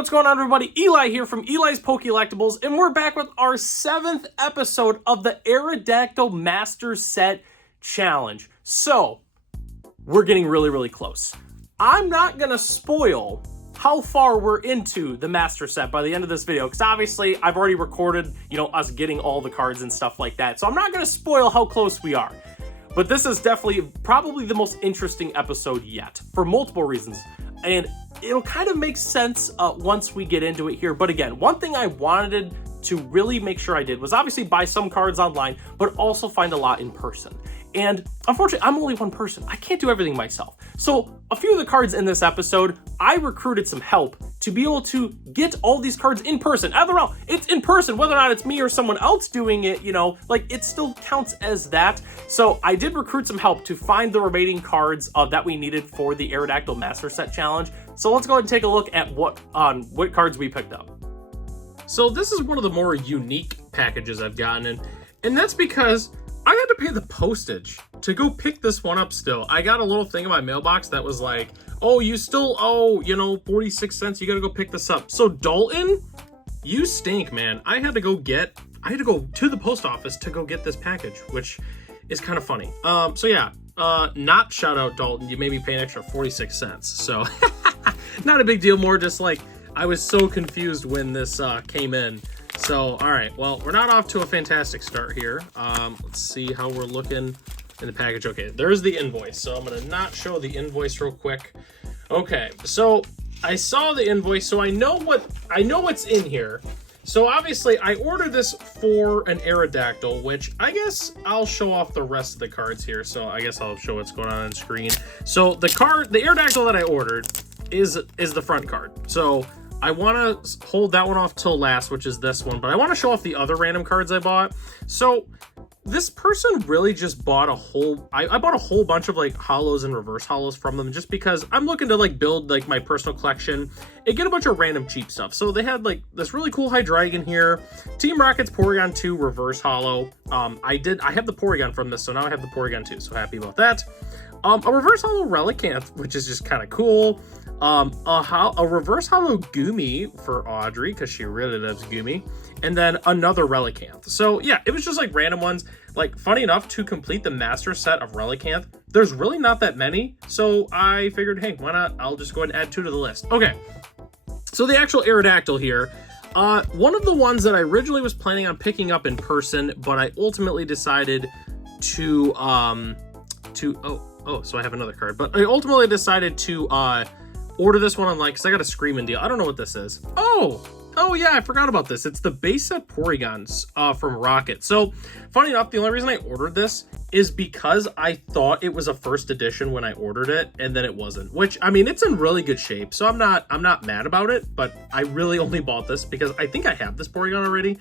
what's going on, everybody? Eli here from Eli's Pokelectables, and we're back with our 7th episode of the Aerodactyl Master Set Challenge. So, we're getting really close. I'm not gonna spoil how far we're into the Master Set by the end of this video, because obviously I've already recorded, us getting all the cards and stuff like that. So I'm not gonna spoil how close we are. But this is definitely probably the most interesting episode yet, for multiple reasons. And it'll kind of make sense once we get into it here. But again, one thing I wanted to really make sure I did was obviously buy some cards online, but also find a lot in person. And unfortunately, I'm only one person. I can't do everything myself. So a few of the cards in this episode, I recruited some help to be able to get all these cards in person. Either way, it's in person, whether or not it's me or someone else doing it, it still counts as that. So I did recruit some help to find the remaining cards that we needed for the Aerodactyl Master Set Challenge. So let's go ahead and take a look at what cards we picked up. So this is one of the more unique packages I've gotten, and that's because I had to pay the postage to go pick this one up still. I got a little thing in my mailbox that was like, oh, you still owe, 46 cents. You got to go pick this up. So Dalton, you stink, man. I had to go to the post office to go get this package, which is kind of funny. So yeah, not shout out Dalton. You made me pay an extra 46 cents. So not a big deal, more just like I was so confused when this came in. So, all right, well, we're not off to a fantastic start here. Let's see how we're looking in the package. Okay, there's the invoice. So I'm gonna not show the invoice real quick. Okay, so I saw the invoice, so I know what's in here. So obviously I ordered this for an Aerodactyl, which I guess I'll show off the rest of the cards here. So I guess I'll show what's going on screen. So the Aerodactyl that I ordered is the front card. So I want to hold that one off till last, which is this one, but I want to show off the other random cards I bought. So this person really just bought I bought a whole bunch of like holos and reverse holos from them just because I'm looking to like build like my personal collection and get a bunch of random cheap stuff. So they had like this really cool Hydreigon here, Team Rocket's Porygon 2 reverse holo. I have the Porygon from this, so now I have the Porygon 2, so happy about that. A reverse holo Relicanth, which is just kind of cool. A reverse holo Goomy for Audrey, because she really loves Goomy. And then another Relicanth. So yeah, it was just like random ones. Like, funny enough, to complete the master set of Relicanth, there's really not that many. So I figured, hey, why not? I'll just go ahead and add 2 to the list. Okay, so the actual Aerodactyl here. One of the ones that I originally was planning on picking up in person, but I ultimately decided to so I have another card. But I ultimately decided to order this one online because I got a Screamin' deal. I don't know what this is. Oh yeah, I forgot about this. It's the base set Porygons from Rocket. So funny enough, the only reason I ordered this is because I thought it was a first edition when I ordered it, and then it wasn't. Which, I mean, it's in really good shape, so I'm not mad about it. But I really only bought this because I think I have this Porygon already.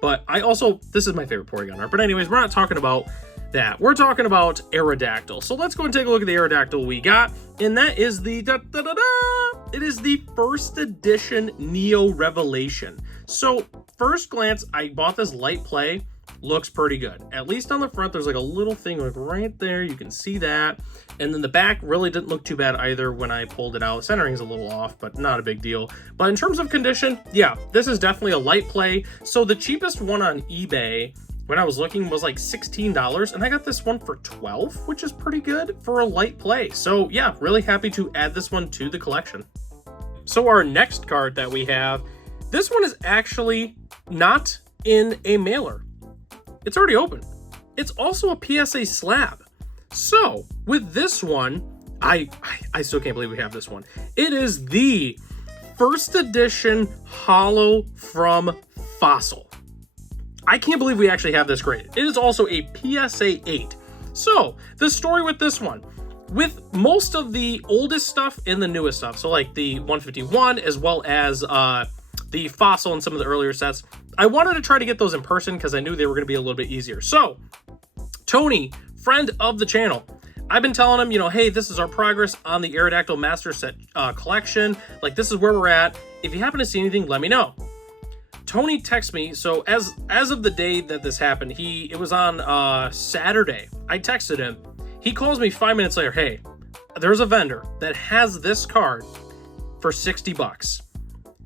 But this is my favorite Porygon art. But anyways, we're not talking about that. We're talking about Aerodactyl. So let's go and take a look at the Aerodactyl we got, and that is it is the first edition Neo Revelation. So first glance, I bought this light play. Looks pretty good. At least on the front, there's like a little thing like right there. You can see that. And then the back really didn't look too bad either when I pulled it out. The centering is a little off, but not a big deal. But in terms of condition, yeah, this is definitely a light play. So the cheapest one on eBay when I was looking was like $16, and I got this one for $12, which is pretty good for a light play. So yeah, really happy to add this one to the collection. So our next card that we have, this one is actually not in a mailer. It's already open. It's also a PSA slab. So with this one, I still can't believe we have this one. It is the first edition holo from Fossil. I can't believe we actually have this graded. It is also a PSA 8. So the story with this one, with most of the oldest stuff and the newest stuff, so like the 151 as well as the Fossil and some of the earlier sets, I wanted to try to get those in person because I knew they were going to be a little bit easier. So Tony, friend of the channel, I've been telling him, hey, this is our progress on the Aerodactyl Master Set collection. Like, this is where we're at. If you happen to see anything, let me know. Tony texts me. So as of the day that this happened, it was on Saturday. I texted him. He calls me 5 minutes later. Hey, there's a vendor that has this card for $60.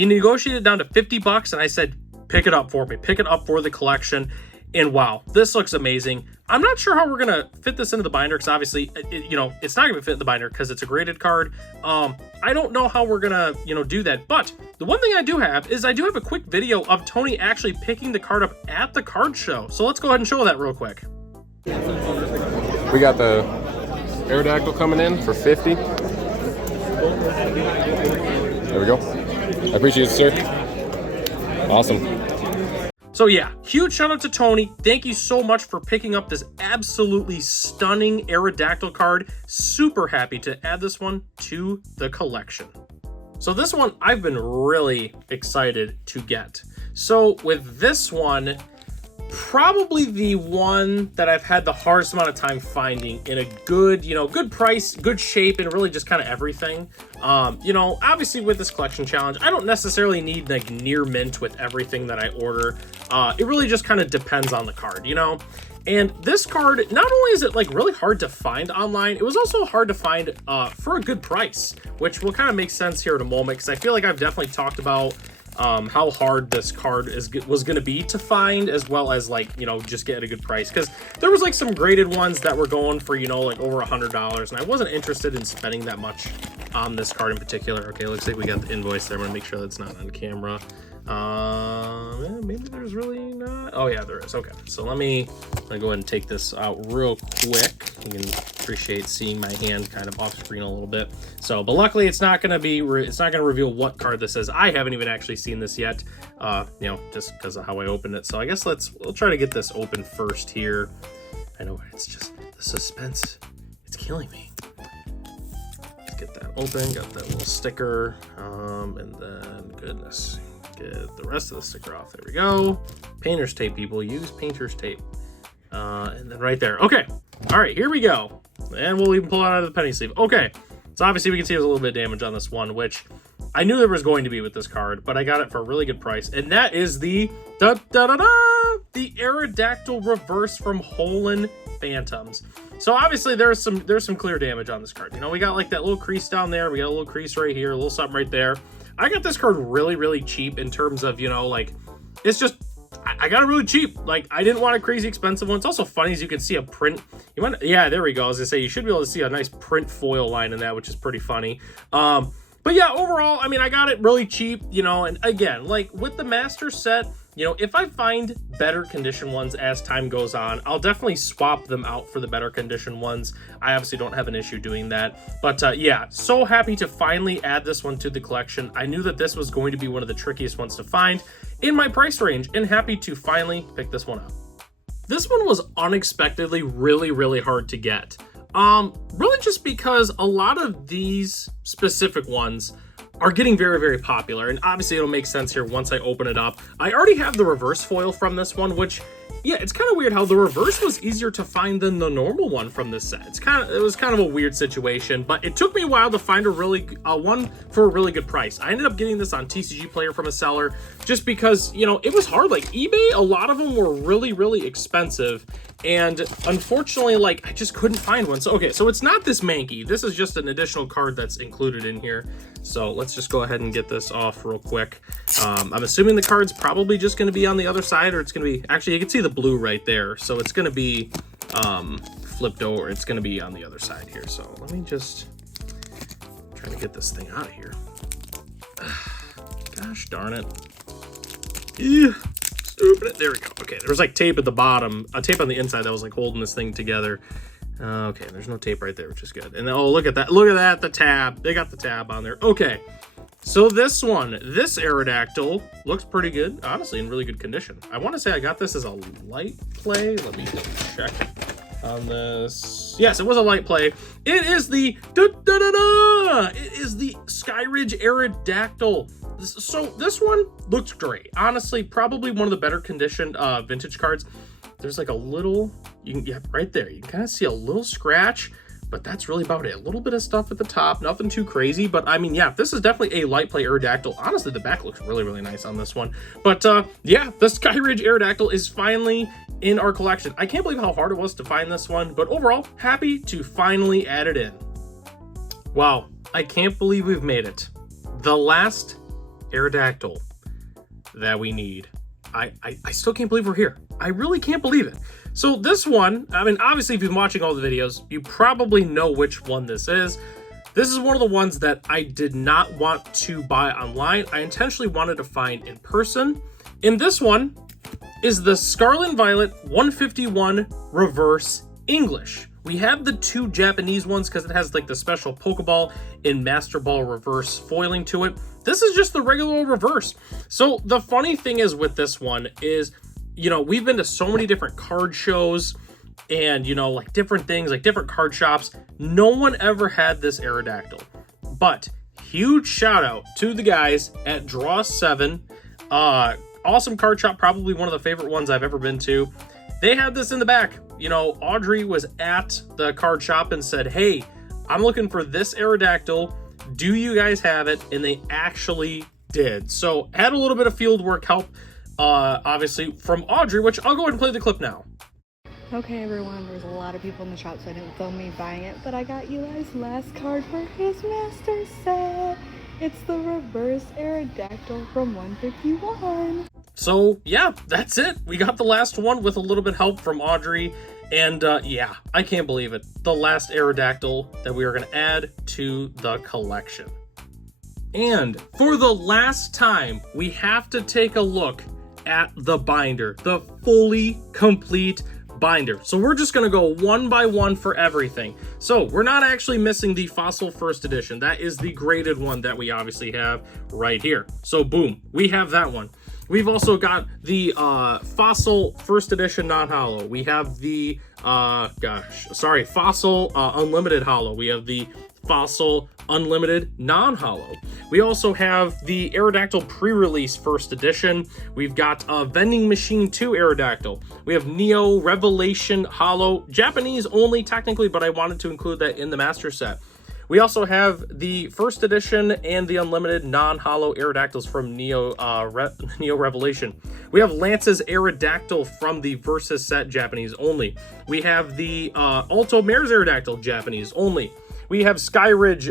He negotiated down to 50 bucks, and I said, pick it up for me. Pick it up for the collection. And wow, this looks amazing. I'm not sure how we're going to fit this into the binder, because obviously, it's not going to fit in the binder because it's a graded card. I don't know how we're going to, do that. But the one thing I do have is I do have a quick video of Tony actually picking the card up at the card show. So let's go ahead and show that real quick. We got the Aerodactyl coming in for 50. There we go. I appreciate it, sir. Awesome. So yeah, huge shout out to Tony. Thank you so much for picking up this absolutely stunning Aerodactyl card. Super happy to add this one to the collection. So this one I've been really excited to get. So with this one, probably the one that I've had the hardest amount of time finding in a good, good price, good shape, and really just kind of everything. Obviously with this collection challenge, I don't necessarily need like near mint with everything that I order. It really just kind of depends on the card, And this card, not only is it like really hard to find online, it was also hard to find for a good price, which will kind of make sense here in a moment, because I feel like I've definitely talked about how hard this card was going to be to find, as well as like, just get at a good price, because there was like some graded ones that were going for, like over $100, and I wasn't interested in spending that much on this card in particular. Okay, looks like we got the invoice there. I'm gonna make sure that's not on camera. Maybe there's really not. Oh yeah, there is. Okay, so let me go ahead and take this out real quick. You can appreciate seeing my hand kind of off screen a little bit. So, but luckily it's not gonna reveal what card this is. I haven't even actually seen this yet. Just because of how I opened it. So I guess we'll try to get this open first here. I know it's just the suspense. It's killing me. Get that open, got that little sticker, and then goodness, get the rest of the sticker off. There we go. Painter's tape, people, use painter's tape. And then right there. Okay, all right, here we go. And we'll even pull it out of the penny sleeve. Okay, so obviously we can see there's a little bit of damage on this one, which I knew there was going to be with this card, but I got it for a really good price. And that is the the Aerodactyl reverse from Holland Phantoms. So obviously there's some clear damage on this card. We got like that little crease down there. We got a little crease right here, a little something right there. I got this card really, really cheap in terms of, like, it's just, I got it really cheap. Like, I didn't want a crazy expensive one. It's also funny as you can see a print. Yeah, there we go. I was gonna say, you should be able to see a nice print foil line in that, which is pretty funny. But yeah, overall, I mean, I got it really cheap, and again, like with the master set, if I find better condition ones as time goes on, I'll definitely swap them out for the better condition ones. I obviously don't have an issue doing that. But yeah, so happy to finally add this one to the collection. I knew that this was going to be one of the trickiest ones to find in my price range, and happy to finally pick this one up. This one was unexpectedly really, really hard to get. Really just because a lot of these specific ones are getting very, very popular, and obviously it'll make sense here once I open it up. I already have the reverse foil from this one, which, yeah, it's kind of weird how the reverse was easier to find than the normal one from this set. It was kind of a weird situation, but it took me a while to find a really one for a really good price. I ended up getting this on TCG Player from a seller just because, it was hard. Like eBay, a lot of them were really, really expensive, and unfortunately, like, I just couldn't find one. So, okay, so it's not this manky. This is just an additional card that's included in here. So let's just go ahead and get this off real quick. I'm assuming the card's probably just going to be on the other side, or it's going to be, actually, you can see the blue right there. So it's going to be flipped over. It's going to be on the other side here. So let me just try to get this thing out of here. Gosh darn it. Yeah. Stupid. There we go. Okay, there was like tape at the bottom, tape on the inside that was like holding this thing together. Okay, there's no tape right there, which is good. And oh, look at that. Look at that, the tab. They got the tab on there. Okay, so this Aerodactyl looks pretty good, honestly, in really good condition. I want to say I got this as a light play. Let me double check on this. Yes, it was a light play. It is the It is the Skyridge Aerodactyl. So this one looks great. Honestly, probably one of the better conditioned vintage cards. There's like a little, right there, you can kind of see a little scratch, but that's really about it. A little bit of stuff at the top, nothing too crazy, but I mean, yeah, this is definitely a light play Aerodactyl. Honestly, the back looks really, really nice on this one. But yeah, the Skyridge Aerodactyl is finally in our collection. I can't believe how hard it was to find this one, but overall, happy to finally add it in. Wow, I can't believe we've made it. The last Aerodactyl that we need. I still can't believe we're here. I really can't believe it. So this one, I mean, obviously if you've been watching all the videos, you probably know which one this is. This is one of the ones that I did not want to buy online. I intentionally wanted to find in person. And this one is the Scarlet and Violet 151 Reverse English. We have the two Japanese ones because it has like the special Pokeball and Master Ball reverse foiling to it. This is just the regular reverse. So the funny thing is with this one is, you know, we've been to so many different card shows and, you know, like different things, like different card shops. No one ever had this Aerodactyl. But huge shout out to the guys at Draw 7. Awesome card shop, probably one of the favorite ones I've ever been to. They had this in the back. You know, Audrey was at the card shop and said, hey, I'm looking for this Aerodactyl. Do you guys have it? And they actually did. So had a little bit of field work help, obviously, from Audrey, which I'll go ahead and play the clip now. Okay, everyone, there's a lot of people in the shop, so I didn't film me buying it, but I got Eli's last card for his master set. It's the reverse Aerodactyl from 151. So, yeah, that's it. We got the last one with a little bit of help from Audrey. And, yeah, I can't believe it. The last Aerodactyl that we are going to add to the collection. And for the last time, we have to take a look at the binder. The fully complete binder. So we're just going to go one by one for everything. So we're not actually missing the Fossil First Edition. That is the graded one that we obviously have right here. So boom, we have that one. We've also got the Fossil First Edition non-holo. We have the, Fossil Unlimited holo. We have the Fossil Unlimited non-holo. We also have the Aerodactyl pre-release First Edition. We've got Vending Machine 2 Aerodactyl. We have Neo Revelation holo, Japanese only technically, but I wanted to include that in the master set. We also have the First Edition and the Unlimited non-holo Aerodactyls from Neo Revelation. We have Lance's Aerodactyl from the Versus set, Japanese only. We have the Alto Mare's Aerodactyl, Japanese only. We have Skyridge,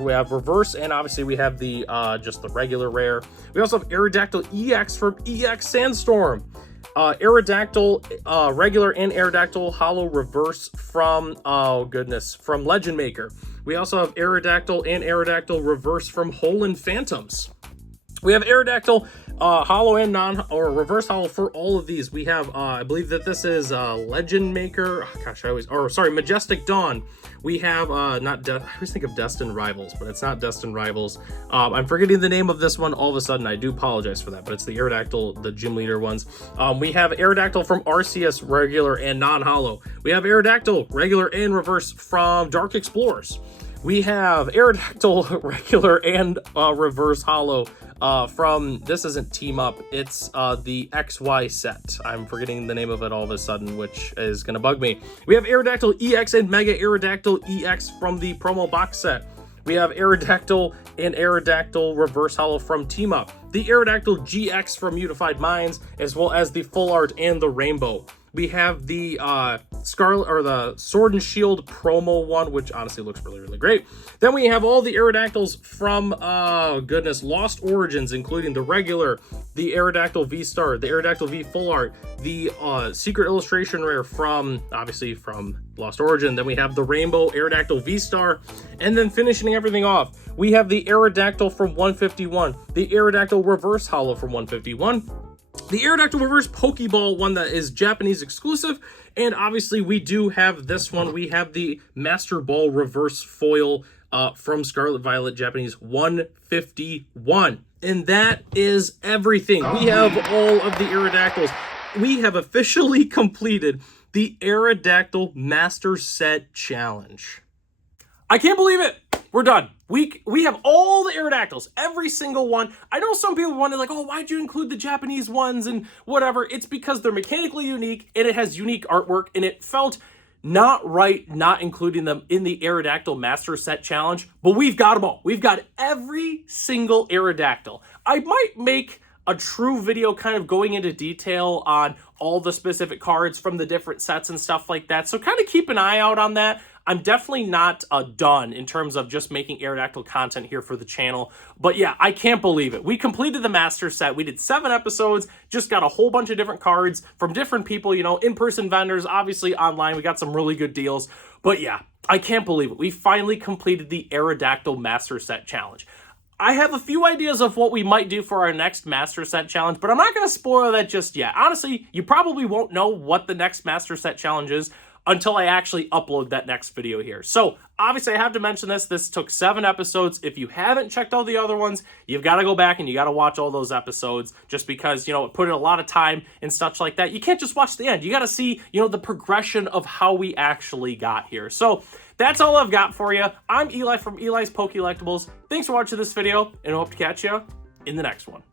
we have Reverse, and obviously we have the just the regular rare. We also have Aerodactyl EX from EX Sandstorm. Aerodactyl regular and Aerodactyl holo reverse from, from Legend Maker. We also have Aerodactyl and Aerodactyl reverse from Holland Phantoms. We have Aerodactyl holo and reverse holo for all of these. We have, I believe that this is Legend Maker. Majestic Dawn. We have, I always think of Destined Rivals, but it's not Destined Rivals. I'm forgetting the name of this one all of a sudden. I do apologize for that, but it's the Aerodactyl, the Gym Leader ones. We have Aerodactyl from RCS regular and non-holo. We have Aerodactyl regular and reverse from Dark Explorers. We have Aerodactyl regular and reverse holo from, this isn't Team Up, it's the XY set. I'm forgetting the name of it all of a sudden, which is going to bug me. We have Aerodactyl EX and Mega Aerodactyl EX from the promo box set. We have Aerodactyl and Aerodactyl reverse holo from Team Up. The Aerodactyl GX from Unified Minds, as well as the Full Art and the Rainbow. We have the Scarlet or the Sword and Shield promo one, which honestly looks really, really great. Then we have all the Aerodactyls from, Lost Origins, including the regular, the Aerodactyl V-Star, the Aerodactyl V Full Art, the Secret Illustration Rare from, obviously, from Lost Origin. Then we have the Rainbow Aerodactyl V-Star. And then finishing everything off, we have the Aerodactyl from 151, the Aerodactyl Reverse Holo from 151, the Aerodactyl Reverse Pokeball one that is Japanese exclusive, and obviously we do have this one. We have the Master Ball Reverse Foil from Scarlet Violet, Japanese 151. And that is everything. We have all of the Aerodactyls. We have officially completed the Aerodactyl Master Set Challenge. I can't believe it. We're done. We have all the Aerodactyls, every single one. I know some people wonder, like, oh, why'd you include the Japanese ones and whatever? It's because they're mechanically unique and it has unique artwork, and it felt not right not including them in the Aerodactyl Master Set Challenge, but we've got them all. We've got every single Aerodactyl. I might make a true video kind of going into detail on all the specific cards from the different sets and stuff like that. So kind of keep an eye out on that. I'm definitely not done in terms of just making Aerodactyl content here for the channel. But yeah, I can't believe it. We completed the master set. We did 7 episodes, just got a whole bunch of different cards from different people, you know, in-person vendors, obviously online. We got some really good deals. But yeah, I can't believe it. We finally completed the Aerodactyl Master Set Challenge. I have a few ideas of what we might do for our next Master Set Challenge, but I'm not going to spoil that just yet. Honestly, you probably won't know what the next Master Set Challenge is until I actually upload that next video here. So, obviously, I have to mention this. This took 7 episodes. If you haven't checked all the other ones, you've got to go back and you got to watch all those episodes just because, you know, it put in a lot of time and such like that. You can't just watch the end. You got to see, you know, the progression of how we actually got here. So, that's all I've got for you. I'm Eli from Eli's Pokelectables. Thanks for watching this video, and I hope to catch you in the next one.